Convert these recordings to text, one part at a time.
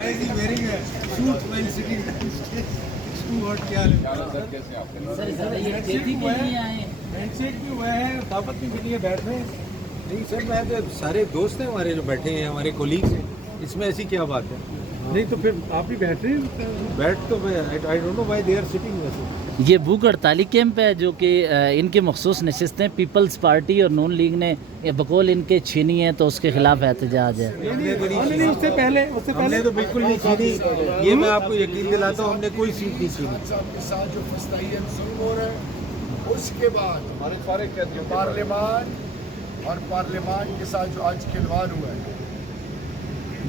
Why is he wearing a suit while sitting on stage? It's too hot. क्या handshake भी हुआ है, दावत भी मिली है, बैठ रहे हैं। नहीं सर, मैं तो सारे दोस्त हैं हमारे जो बैठे हैं, हमारे कोलीग्स हैं, इसमें ऐसी क्या बात है? नहीं तो फिर आप भी बैठ रहे हैं? बैठ तो मैं I don't know why they are sitting वैसे। یہ भूख हड़ताली कैंप है जो कि इनकी मखसूस नशस्तें पीपल्स पार्टी और नून लीग ने बकौल इनके छीनी है, तो उसके खिलाफ एहतजाज है। नहीं, उससे पहले हमने तो बिल्कुल नहीं छीनी, ये मैं आपको यकीन दिलाता हूँ, हमने कोई सीट नहीं छीनी। उसके बाद पार्लियामान और पार्लियामान के साथ जो आज खिलवाड़ हुआ है,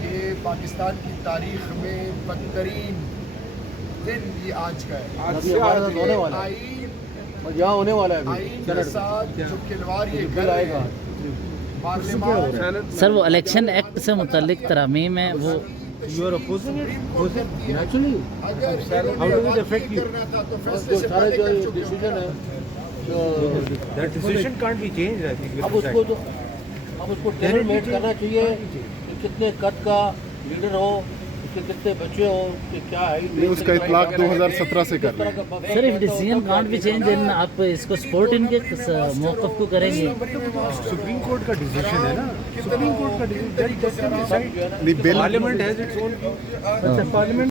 ये पाकिस्तान की तारीख में बदतरीन दिन ये आज का है। यहाँ होने वाला है आईन के साथ जो खिलवाड़ ये कर रहे हैं पार्लियामान। सर वो इलेक्शन एक्ट से मुतल्लिक तरमीम है, वो You are opposing it? Naturally. How does it affect you? सारे जो डिसीजन है That decision can't be changed, I think. अब उसको टेबल मेट करना चाहिए कि कितने कद का लीडर हो, उसके कितने बच्चे हो, कि क्या है। उसका इतलाक 2017 से कर रहे हैं। Sir if decision can't be change then आप इसको सपोर्ट इनके मौक़िफ़ को करेंगे? सुप्रीम कोर्ट का डिसीजन है ना, सुप्रीम कोर्ट का डिसीजन। नहीं, bill parliament has its own. Parliament